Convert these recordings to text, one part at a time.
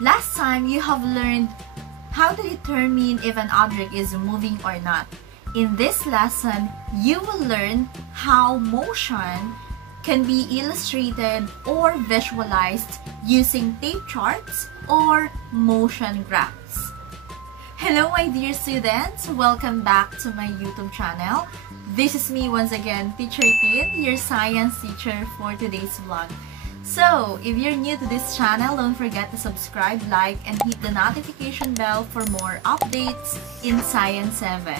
Last time, you have learned how to determine if an object is moving or not. In this lesson, you will learn how motion can be illustrated or visualized using tape charts or motion graphs. Hello my dear students! Welcome back to my YouTube channel. This is me once again, Teacher Tin, your science teacher for today's vlog. So, if you're new to this channel, don't forget to subscribe, like, and hit the notification bell for more updates in Science 7.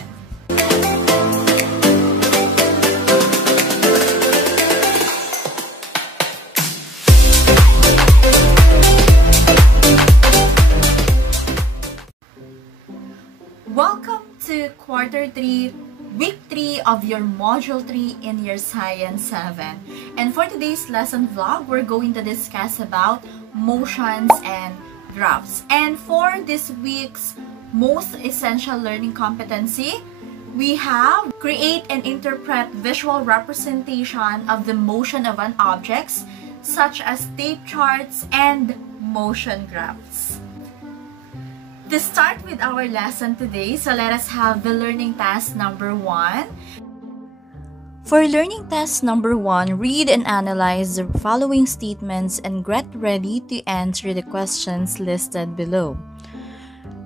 Welcome to Quarter 3, Week 3 of your Module 3 in your Science 7. And for today's lesson vlog, we're going to discuss about motions and graphs. And for this week's most essential learning competency, we have create and interpret visual representation of the motion of an object, such as tape charts and motion graphs. To start with our lesson today, so let us have the learning task number 1. For learning task number 1, read and analyze the following statements and get ready to answer the questions listed below.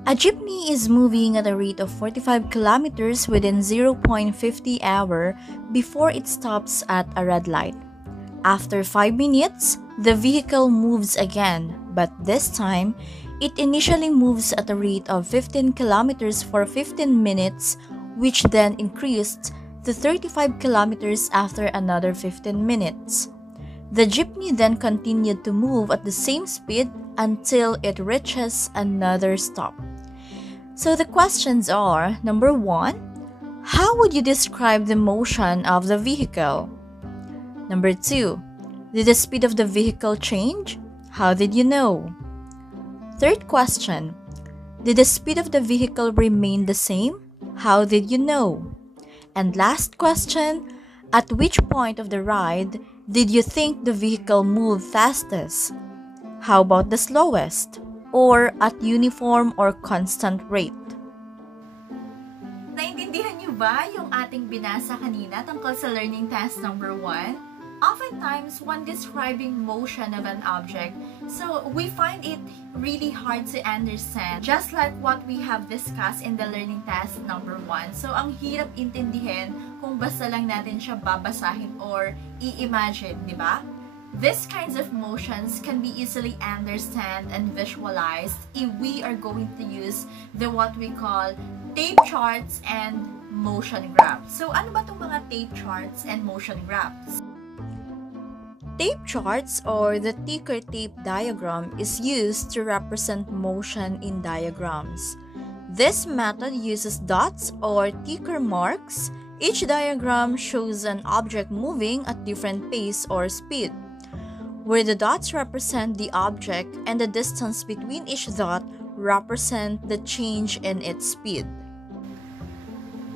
A jeepney is moving at a rate of 45 kilometers within 0.50 hour before it stops at a red light. After 5 minutes, the vehicle moves again, but this time, it initially moves at a rate of 15 kilometers for 15 minutes, which then increased to 35 kilometers after another 15 minutes. The jeepney then continued to move at the same speed until it reaches another stop. So the questions are, number 1, how would you describe the motion of the vehicle? Number 2, did the speed of the vehicle change? How did you know? Third question, did the speed of the vehicle remain the same? How did you know? And last question, at which point of the ride did you think the vehicle moved fastest? How about the slowest? Or at uniform or constant rate? Naintindihan niyo ba yung ating binasa kanina tungkol sa learning task number 1? Oftentimes, when describing motion of an object, so we find it really hard to understand, just like what we have discussed in the learning task number 1. So, ang hirap intindihin kung basta lang natin siya babasahin or i-imagine, di ba? These kinds of motions can be easily understood and visualized if we are going to use the what we call tape charts and motion graphs. So, ano ba itong mga tape charts and motion graphs? Tape charts or the ticker tape diagram is used to represent motion in diagrams. This method uses dots or ticker marks. Each diagram shows an object moving at different pace or speed, where the dots represent the object and the distance between each dot represent the change in its speed.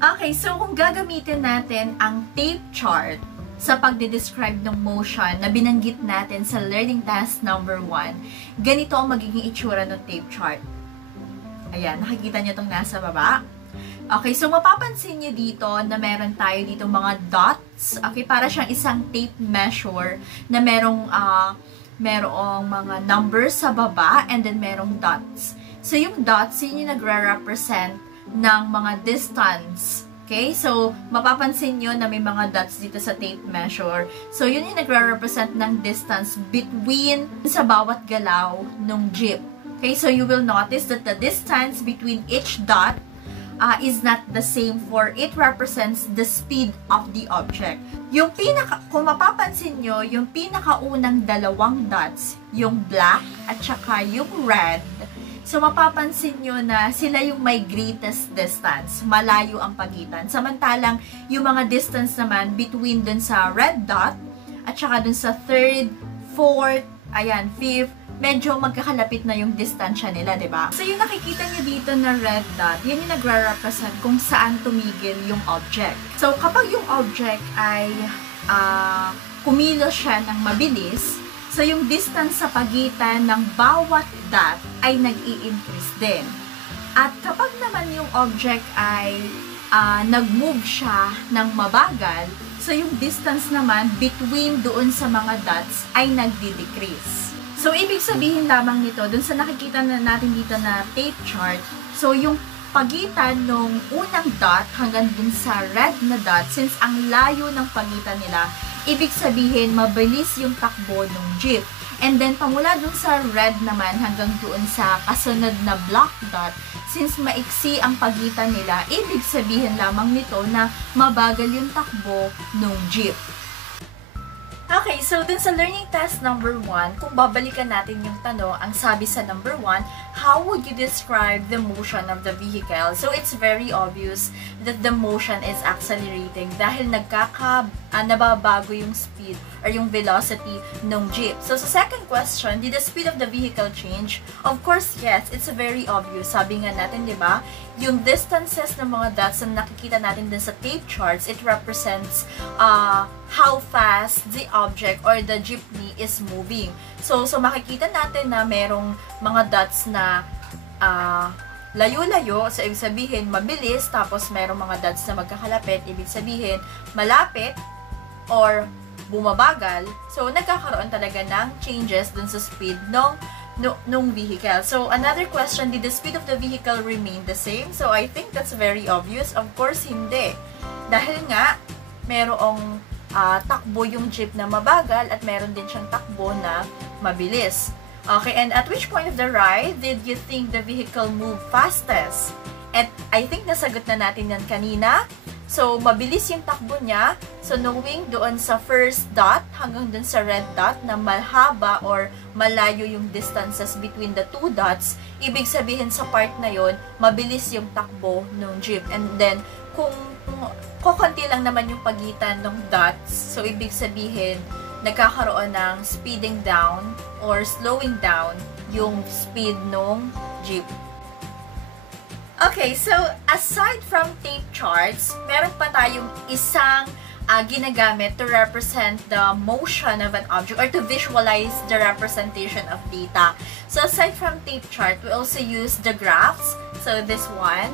Okay, so kung gagamitin natin ang tape chart sa pagde-describe ng motion na binanggit natin sa learning task number 1, ganito ang magiging itsura ng tape chart. Ayan, nakikita niyo itong nasa baba. Okay, so mapapansin niyo dito na meron tayo dito mga dots. Okay, para siyang isang tape measure na merong mga numbers sa baba and then merong dots. So yung dots, yun yung nagre-represent ng mga distance. Okay, so mapapansin nyo na may mga dots dito sa tape measure. So, yun yung nagre-represent ng distance between sa bawat galaw ng jeep. Okay, so you will notice that the distance between each dot is not the same, for it represents the speed of the object. Kung mapapansin nyo, yung pinakaunang dalawang dots, yung black at saka yung red, so, mapapansin nyo na sila yung may greatest distance. Malayo ang pagitan. Samantalang, yung mga distance naman between dun sa red dot at saka dun sa third, fourth, ayan, fifth, medyo magkakalapit na yung distansya nila, diba? So, yung nakikita nyo dito na red dot, yun yung nagre-represent kung saan tumigil yung object. So, kapag yung object ay kumilos siya ng mabilis, So, yung distance sa pagitan ng bawat dot ay nag-i-increase din. At kapag naman yung object ay nag-move siya ng mabagal, so yung distance naman between doon sa mga dots ay nagdi-decrease. So, ibig sabihin lamang nito, dun sa nakikita na natin dito na tape chart, so yung pagitan ng unang dot hanggang dun sa red na dot, since ang layo ng pagitan nila, ibig sabihin, mabilis yung takbo ng jeep. And then, pamula dun sa red naman hanggang doon sa kasunod na black dot, since maiksi ang pagitan nila, ibig sabihin lamang nito na mabagal yung takbo ng jeep. Okay, so dun sa learning task number 1, kung babalikan natin yung tanong, ang sabi sa number 1, how would you describe the motion of the vehicle? So it's very obvious that the motion is accelerating dahil nababago yung speed or yung velocity ng jeep. So sa second question, did the speed of the vehicle change? Of course, yes, it's very obvious. Sabi nga natin, di ba? Yung distances ng mga dots na nakikita natin din sa tape charts, it represents how fast the object or the jeepney is moving. So makikita natin na merong mga dots na layo-layo, so ibig sabihin mabilis, tapos merong mga dots na magkakalapit, ibig sabihin malapit or bumabagal. So nagkakaroon talaga ng changes dun sa speed nung vehicle. So another question, did the speed of the vehicle remain the same? So I think that's very obvious. Of course, hindi. Dahil nga, merong takbo yung jeep na mabagal at meron din siyang takbo na mabilis. Okay, and at which point of the ride did you think the vehicle moved fastest? At I think nasagot na natin yan kanina. So, mabilis yung takbo niya. So, knowing doon sa first dot hanggang doon sa red dot na mahaba or malayo yung distances between the two dots, ibig sabihin sa part na yon mabilis yung takbo ng jeep. And then, kung kukunti lang naman yung pagitan ng dots, so ibig sabihin, nagkakaroon ng speeding down or slowing down yung speed ng jeep. Okay, so aside from tape charts, meron pa tayong isang ginagamit to represent the motion of an object or to visualize the representation of data. So aside from tape chart, we also use the graphs. So this one.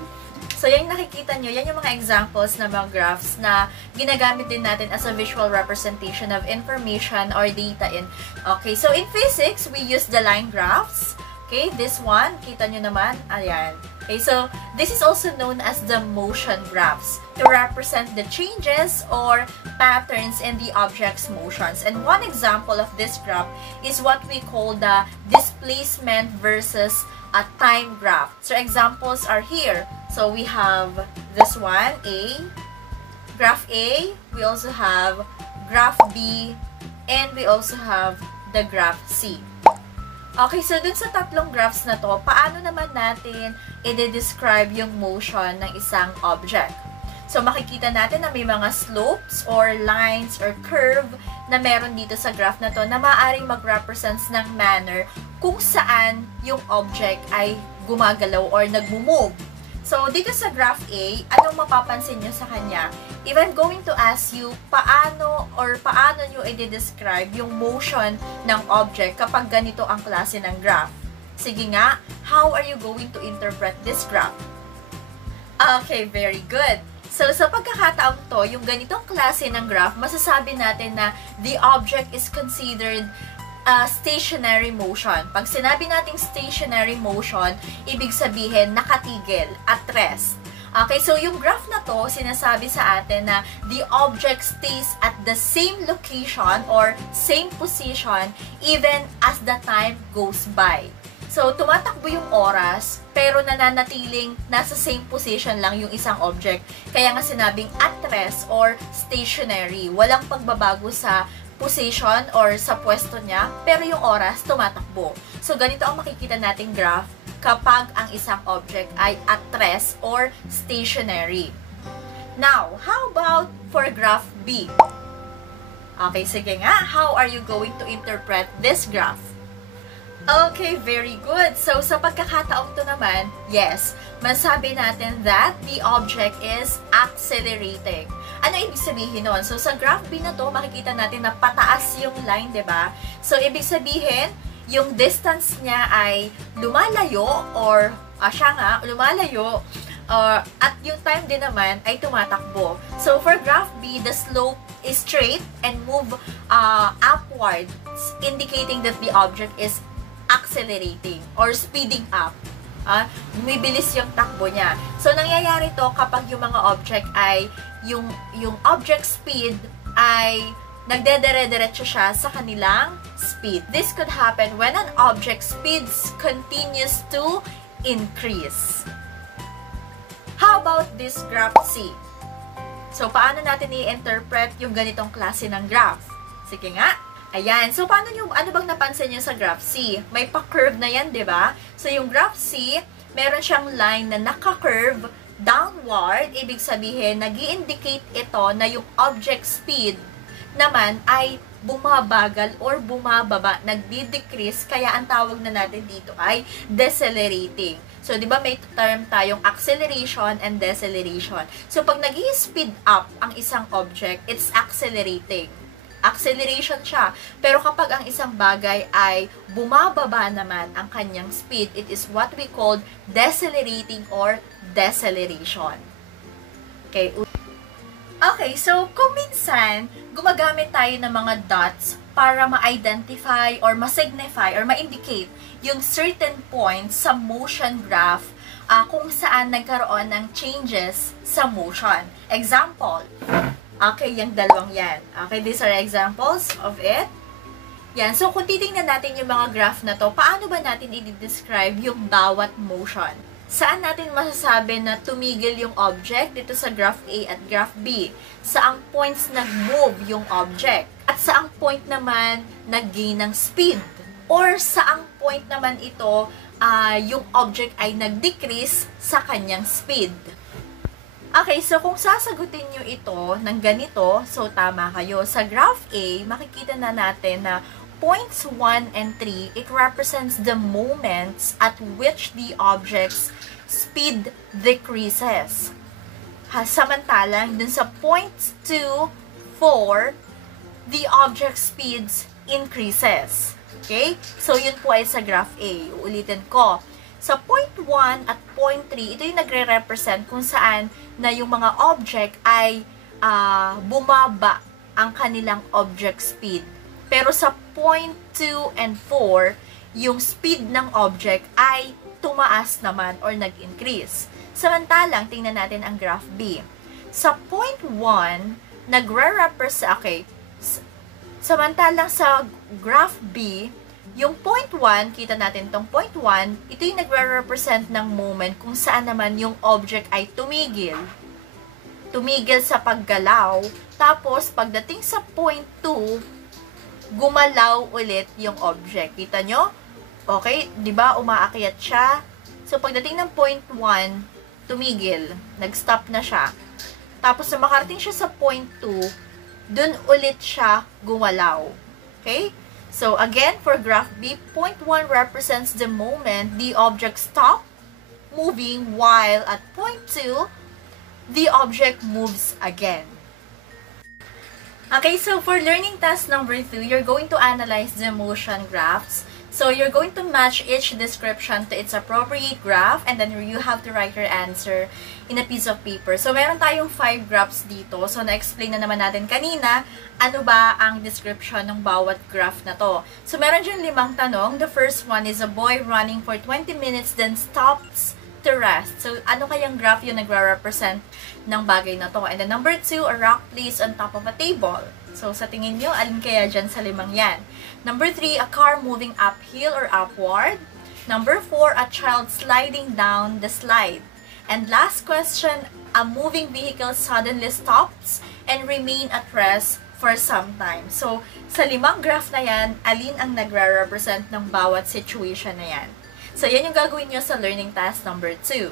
So yung nakikita nyo, yan yung mga examples na mga graphs na ginagamit din natin as a visual representation of information or data in. Okay, so in physics, we use the line graphs. Okay, this one, kita nyo naman, ayan. Okay, so this is also known as the motion graphs to represent the changes or patterns in the object's motions. And one example of this graph is what we call the displacement versus a time graph. So examples are here. So we have this one, A, graph A, we also have graph B, and we also have the graph C. Okay, so dun sa tatlong graphs na to, paano naman natin i-describe yung motion ng isang object? So, makikita natin na may mga slopes or lines or curve na meron dito sa graph na to na maaaring mag-represents ng manner kung saan yung object ay gumagalaw or nagmo-move. So, dito sa graph A, anong mapapansin nyo sa kanya? If I'm going to ask you, paano nyo i-describe yung motion ng object kapag ganito ang klase ng graph? Sige nga, how are you going to interpret this graph? Okay, very good. So, sa pagkakataong to, yung ganitong klase ng graph, masasabi natin na the object is considered stationary motion. Pag sinabi nating stationary motion, ibig sabihin nakatigil, at rest. Okay, so yung graph na to, sinasabi sa atin na the object stays at the same location or same position even as the time goes by. So, tumatakbo yung oras, pero nananatiling nasa same position lang yung isang object. Kaya nga sinabing at rest or stationary. Walang pagbabago sa position or sa pwesto niya, pero yung oras tumatakbo. So, ganito ang makikita nating graph kapag ang isang object ay at rest or stationary. Now, how about for graph B? Okay, sige nga. How are you going to interpret this graph? Okay, very good. So, sa pagkakataong to naman, yes, masabi natin that the object is accelerating. Ano ibig sabihin nun? So, sa graph B na to, makikita natin na pataas yung line, diba? So, ibig sabihin, yung distance niya ay lumalayo or siya nga, lumalayo at yung time din naman ay tumatakbo. So, for graph B, the slope is straight and move upwards, indicating that the object is accelerating or speeding up. Bumibilis yung takbo niya. So, nangyayari to kapag yung mga object ay, yung object speed ay nagdedere-diretso siya sa kanilang speed. This could happen when an object speed continues to increase. How about this graph C? So, paano natin i-interpret yung ganitong klase ng graph? Sige nga. Ayan. So, ano bang napansin nyo sa graph C? May pa-curve na yan, di ba? So, yung graph C, meron siyang line na naka-curve downward. Ibig sabihin, nag-i-indicate ito na yung object speed naman ay bumabagal or bumababa, nagdi-decrease, kaya ang tawag na natin dito ay decelerating. So, di ba may term tayong acceleration and deceleration. So, pag nag-i-speed up ang isang object, it's accelerating. Acceleration siya. Pero kapag ang isang bagay ay bumababa naman ang kanyang speed, it is what we call decelerating or deceleration. Okay, so kung minsan, gumagamit tayo ng mga dots para ma-identify or ma-signify or ma-indicate yung certain points sa motion graph kung saan nagkaroon ng changes sa motion. Example, okay, yung dalawang yan. Okay, these are examples of it. Yan, so kung titingnan natin yung mga graph na to, paano ba natin i-describe yung bawat motion? Saan natin masasabi na tumigil yung object dito sa graph A at graph B? Saang points nag-move yung object? At saang point naman nag-gain ng speed? Or saang point naman ito, yung object ay nag-decrease sa kanyang speed? Okay, so kung sasagutin nyo ito ng ganito, so tama kayo. Sa graph A, makikita na natin na points 1 and 3, it represents the moments at which the object's speed decreases. Samantalang, dun sa points 2, 4, the object speeds increases. Okay? So, yun po ay sa graph A. Uulitin ko. Sa point 1 at point 3, ito yung nagre-represent kung saan na yung mga object ay bumaba ang kanilang object speed. Pero sa point 2 and 4, yung speed ng object ay tumaas naman or nag-increase. Samantalang, tingnan natin ang graph B. Sa point 1, nagre-represent, okay, samantalang sa graph B, yung point 1, kita natin tong point 1, ito yung nagre-represent ng moment kung saan naman yung object ay tumigil. Tumigil sa paggalaw. Tapos, pagdating sa point 2, gumalaw ulit yung object. Kita nyo? Okay, di ba umaakyat siya? So, pagdating ng point 1, tumigil. Nag-stop na siya. Tapos, na makarating siya sa point 2, dun ulit siya gumalaw. Okay? So, again, for graph B, point 1 represents the moment the object stopped moving, while at point 2, the object moves again. Okay, so for learning task number 2, you're going to analyze the motion graphs. So you're going to match each description to its appropriate graph, and then you have to write your answer in a piece of paper. So meron tayong 5 graphs dito. So na-explain na naman natin kanina ano ba ang description ng bawat graph na to. So meron dyan 5 tanong. The first one is a boy running for 20 minutes then stops to rest. So, ano kayang graph yung nagre-represent ng bagay na to? And then number 2, a rock placed on top of a table. So, sa tingin nyo, alin kaya dyan sa 5 yan? Number 3, a car moving uphill or upward. Number 4, a child sliding down the slide. And last question, a moving vehicle suddenly stops and remain at rest for some time. So, sa 5 graph na yan, alin ang nagre-represent ng bawat situation na yan? So, yan yung gagawin nyo sa learning task number 2.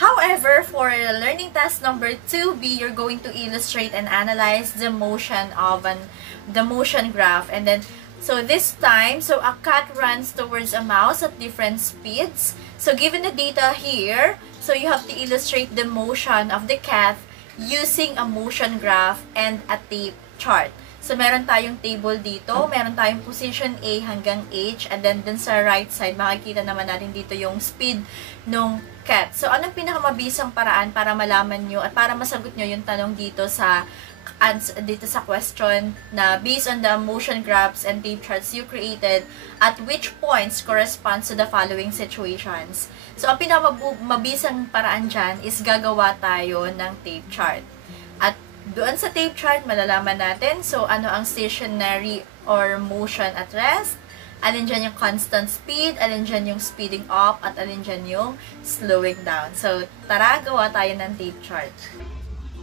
However, for learning task number 2B, you're going to illustrate and analyze the motion of the motion graph. And then, so this time, so a cat runs towards a mouse at different speeds. So, given the data here, so you have to illustrate the motion of the cat using a motion graph and a tape chart. So, meron tayong table dito, meron tayong position A hanggang H, and then dun sa right side, makikita naman natin dito yung speed nung cat. So, anong pinakamabisang paraan para malaman nyo at para masagot nyo yung tanong dito sa question na based on the motion graphs and tape charts you created, at which points corresponds to the following situations. So, ang pinakamabisang paraan dyan is gagawa tayo ng tape chart. At doon sa tape chart, malalaman natin, so ano ang stationary or motion at rest, alin dyan yung constant speed, alin dyan yung speeding up, at alin dyan yung slowing down. So, tara, gawa tayo ng tape chart.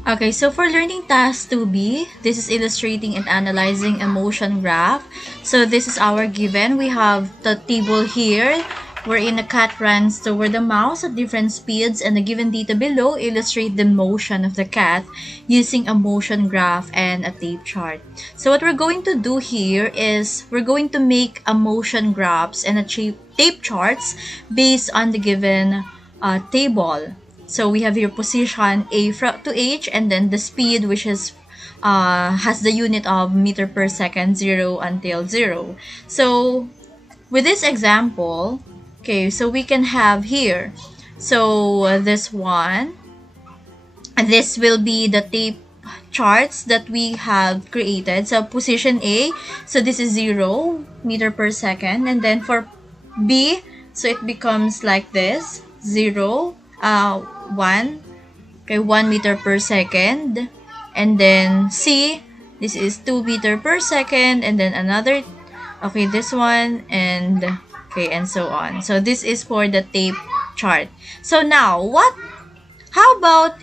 Okay, so for learning task 2B, this is illustrating and analyzing a motion graph. So this is our given. We have the table here wherein a cat runs toward the mouse at different speeds, and the given data below illustrate the motion of the cat using a motion graph and a tape chart. So what we're going to do here is we're going to make a motion graphs and a tape charts based on the given table. So we have here position A to H, and then the speed, which is has the unit of meter per second, 0 until 0. So with this example, okay, so we can have here, so this one, and this will be the tape charts that we have created. So position A, so this is 0 meter per second, and then for B, so it becomes like this, 0, 1, okay, 1 meter per second, and then C, this is 2 meter per second, and then another, okay, this one, and okay, and so on. So this is for the tape chart. So now, how about,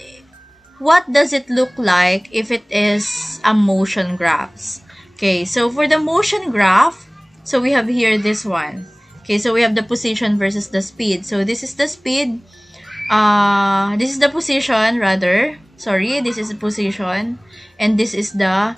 what does it look like if it is a motion graphs? Okay, so for the motion graph, so we have here this one. Okay, so we have the position versus the speed. So this is the speed. This is the position, rather. Sorry, this is the position. And this is the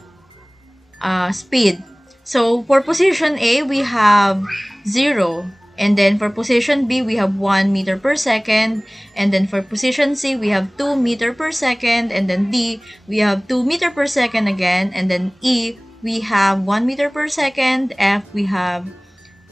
speed. So, for position A, we have 0. And then, for position B, we have 1 meter per second. And then, for position C, we have 2 meter per second. And then D, we have 2 meter per second again. And then E, we have 1 meter per second. F, we have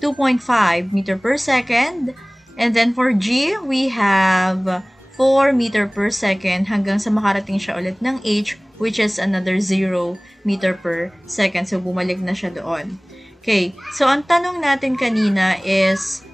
2.5 meter per second. And then for G, we have 4 meter per second hanggang sa makarating siya ulit ng H, which is another 0 meter per second. So, bumalik na siya doon. Okay. So, ang tanong natin kanina is,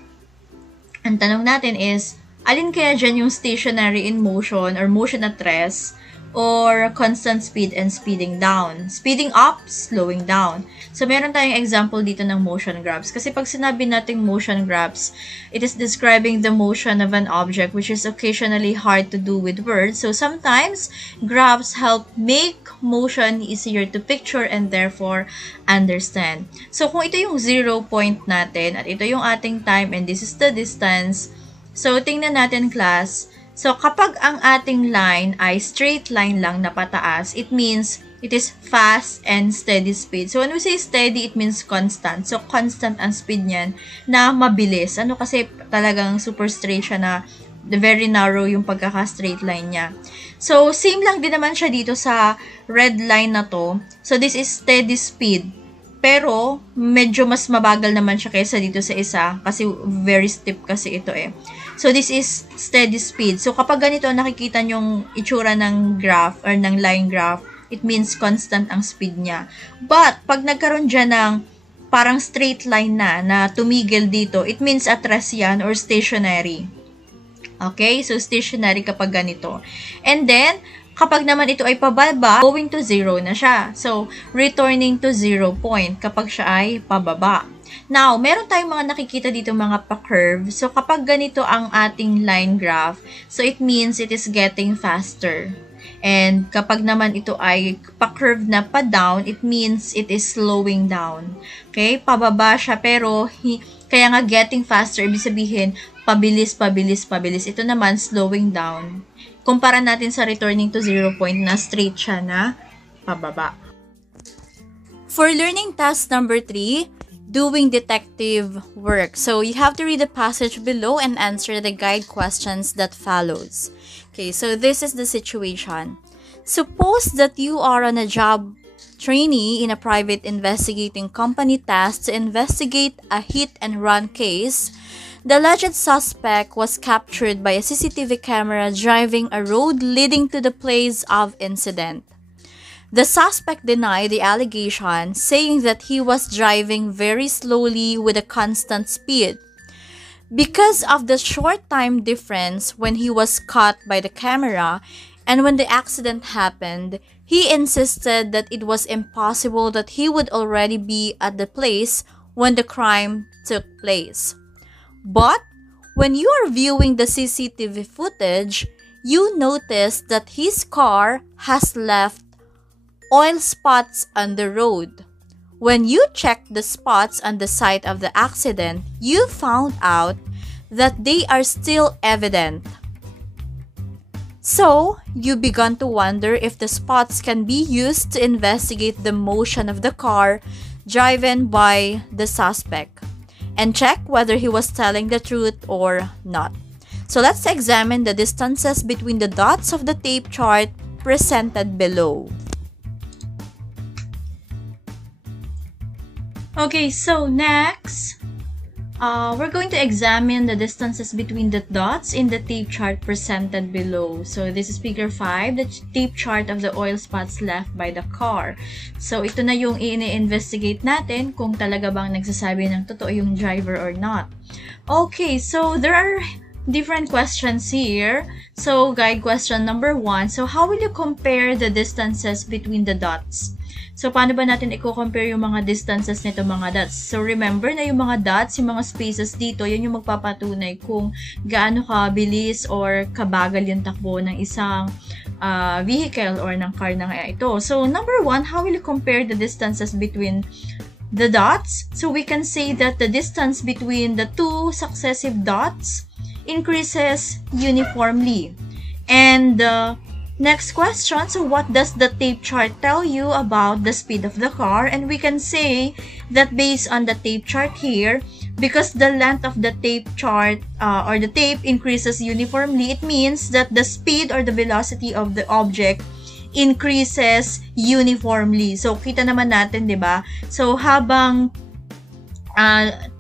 alin kaya dyan yung stationary in motion or motion at rest, or constant speed and speeding down. Speeding up, slowing down. So, meron tayong example dito ng motion graphs. Kasi pag sinabi nating motion graphs, it is describing the motion of an object, which is occasionally hard to do with words. So, sometimes, graphs help make motion easier to picture and therefore understand. So, kung ito yung 0 point natin, at ito yung ating time, and this is the distance. So, tingnan natin, class. So, kapag ang ating line ay straight line lang na pataas, it means it is fast and steady speed. So, when we say steady, it means constant. So, constant ang speed niyan na mabilis. Ano kasi talagang super straight siya na very narrow yung pagkaka-straight line niya. So, same lang din naman siya dito sa red line na to. So, this is steady speed. Pero, medyo mas mabagal naman siya kaysa dito sa isa kasi very steep kasi ito eh. So, this is steady speed. So, kapag ganito nakikita nyong itsura ng graph or ng line graph, it means constant ang speed niya. But, pag nagkaroon dyan ng parang straight line na tumigil dito, it means at rest yan or stationary. Okay? So, stationary kapag ganito. And then, kapag naman ito ay pababa, going to 0 na siya. So, returning to 0 point kapag siya ay pababa. Now, meron tayong mga nakikita dito mga pa-curve. So, kapag ganito ang ating line graph, so it means it is getting faster. And kapag naman ito ay pa-curve na pa-down, it means it is slowing down. Okay? Pababa siya, pero kaya nga getting faster, ibig sabihin, pabilis, pabilis, pabilis. Ito naman, slowing down. Kumpara natin sa returning to 0 point na straight siya na pababa. For learning task number 3, doing detective work. So, you have to read the passage below and answer the guide questions that follows. Okay, so this is the situation. Suppose that you are on a job trainee in a private investigating company tasked to investigate a hit-and-run case. The alleged suspect was captured by a CCTV camera driving a road leading to the place of incident. The suspect denied the allegation, saying that he was driving very slowly with a constant speed. Because of the short time difference when he was caught by the camera and when the accident happened, he insisted that it was impossible that he would already be at the place when the crime took place. But when you are viewing the CCTV footage, you notice that his car has left oil spots on the road. When you checked the spots on the site of the accident, you found out that they are still evident. So, you began to wonder if the spots can be used to investigate the motion of the car driven by the suspect and check whether he was telling the truth or not. So, let's examine the distances between the dots of the tape chart presented below. Okay, so next, we're going to examine the distances between the dots in the tape chart presented below. So this is figure 5, the tape chart of the oil spots left by the car. So ito na yung ini-investigate natin kung talaga bang nagsasabi ng totoo yung driver or not. Okay, so there are different questions here. So guide question number 1. So how will you compare the distances between the dots? So, paano ba natin i-compare yung mga distances nito mga dots? So, remember na yung mga dots, yung mga spaces dito, yun yung magpapatunay kung gaano kabilis or kabagal yung takbo ng isang vehicle or ng car na nga ito. So, number 1, how will you compare the distances between the dots? So, we can say that the distance between the two successive dots increases uniformly. And next question, so what does the tape chart tell you about the speed of the car? And we can say that based on the tape chart here, because the length of the tape chart or the tape increases uniformly, it means that the speed or the velocity of the object increases uniformly. So, kita naman natin, di ba? So, habang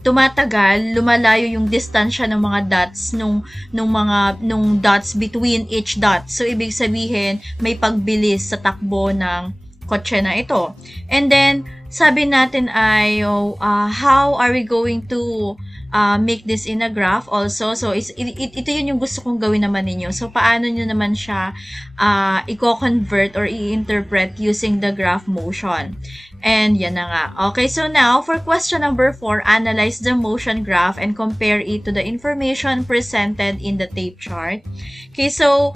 tumatagal, lumalayo yung distansya ng mga dots nung dots between each dot. So, ibig sabihin, may pagbilis sa takbo ng kotse na ito. And then, sabi natin ay, how are we going to make this in a graph also? So, ito yun yung gusto kong gawin naman ninyo. So, paano nyo naman siya i-convert or i-interpret using the graph motion? And yan na nga. Okay, so now, for question number 4, analyze the motion graph and compare it to the information presented in the tape chart. Okay, so,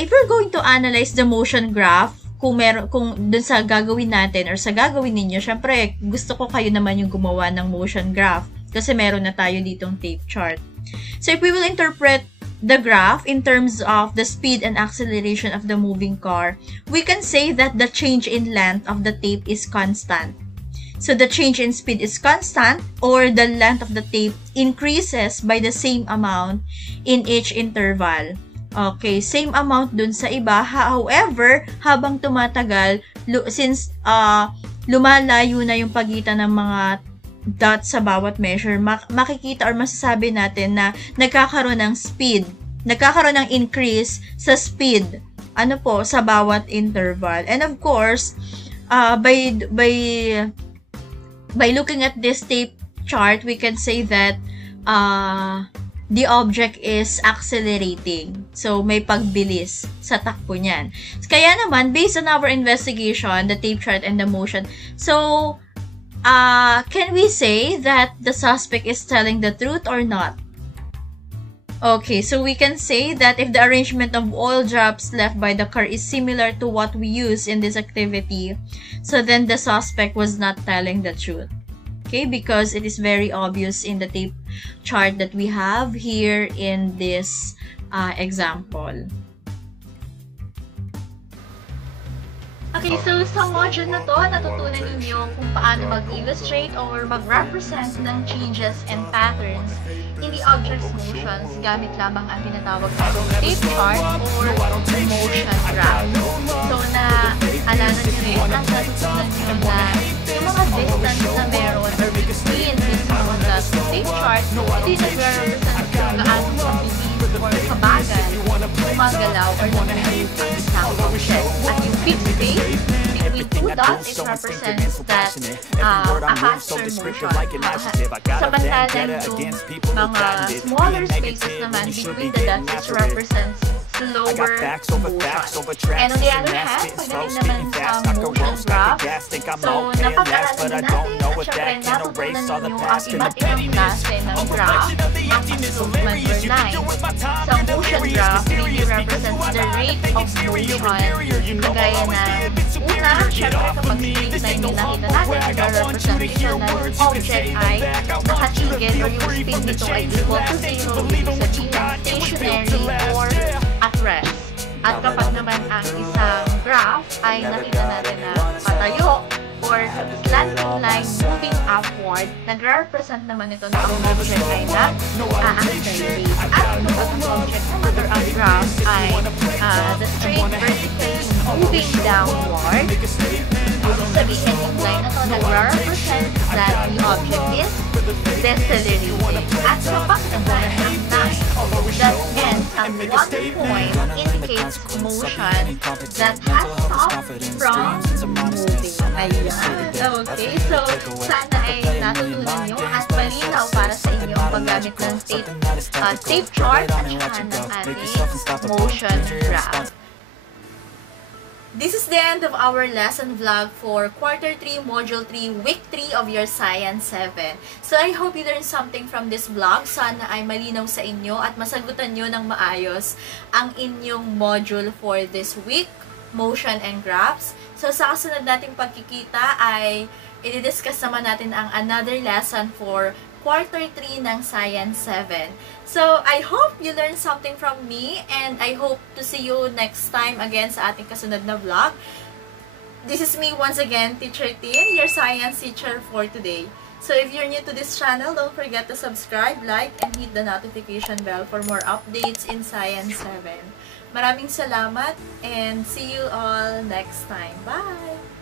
if we're going to analyze the motion graph, kung dun sa gagawin natin or sa gagawin ninyo, syempre, gusto ko kayo naman yung gumawa ng motion graph kasi meron na tayo ditong tape chart. So, if we will interpret the graph in terms of the speed and acceleration of the moving car, we can say that the change in length of the tape is constant. So, the change in speed is constant, or the length of the tape increases by the same amount in each interval. Okay, same amount dun sa iba. However, habang tumatagal, since lumalayo na yung pagitan ng mga dots sa bawat measure, makikita or masasabi natin na nagkakaroon ng increase sa speed, sa bawat interval. And of course, by looking at this tape chart, we can say that the object is accelerating. So, may pagbilis sa takbo niyan. Kaya naman, based on our investigation, the tape chart and the motion, so, can we say that the suspect is telling the truth or not? Okay, so we can say that if the arrangement of oil drops left by the car is similar to what we use in this activity, so then the suspect was not telling the truth. Okay, because it is very obvious in the tape chart that we have here in this example. Okay, so sa module na to, natutunan ninyo kung paano mag-illustrate or mag-represent ng changes and patterns in the object's motions gamit lamang ang tinatawag na tape chart or motion graph. So, alala nyo rin, ang natutunan nyo na yung mga distance na meron or between mismo na tape chart, hindi nag-represent kung gaano mabilis or kabagal gumagalaw or nag-move ang isang object. At yung fixed space between two dots, it represents that a faster motion. Samantalang yung mga smaller spaces naman between the dots, it represents slower motion. And on the other hand, pagdating naman sa motion graph, so napag-aralan na natin at syempre natutunan ninyo ang iba't ibang klase ng graph ng movement or line. Sa motion graph, really represents the rate of motion. Kagaya na una, syempre kapag straight line yung nakita natin, nag-represent ito na yung object ay nakatigil or yung speed nito ay equal to 0, ibig sabihin stationary or at rest. At kapag naman ang isang graph ay nakita natin na patayo or slanting line moving upward, nag-represent naman ito na ang object ay nag-accelerate. At kapag ang object naman or ang graph ay the straight vertically moving downward, sabihin yung line na ito nag-represent that the object is decelerating. At kapag naman ang line that ends at one point indicates motion that has stopped from moving. Ayan. Okay, so sana ay natutunan nyo at malinaw para sa inyo ang paggamit ng tape chart at saka ng ating motion graph. This is the end of our lesson vlog for Quarter 3, Module 3, Week 3 of your Science 7. So I hope you learned something from this vlog. Sana ay malinaw sa inyo at masagutan nyo ng maayos ang inyong module for this week, Motion and Graphs. So sa kasunod nating pagkikita ay i-discuss naman natin ang another lesson for Quarter 3 ng Science 7. So, I hope you learned something from me and I hope to see you next time again sa ating kasunod na vlog. This is me once again, Teacher Tin, your science teacher for today. So, if you're new to this channel, don't forget to subscribe, like, and hit the notification bell for more updates in Science 7. Maraming salamat and see you all next time. Bye!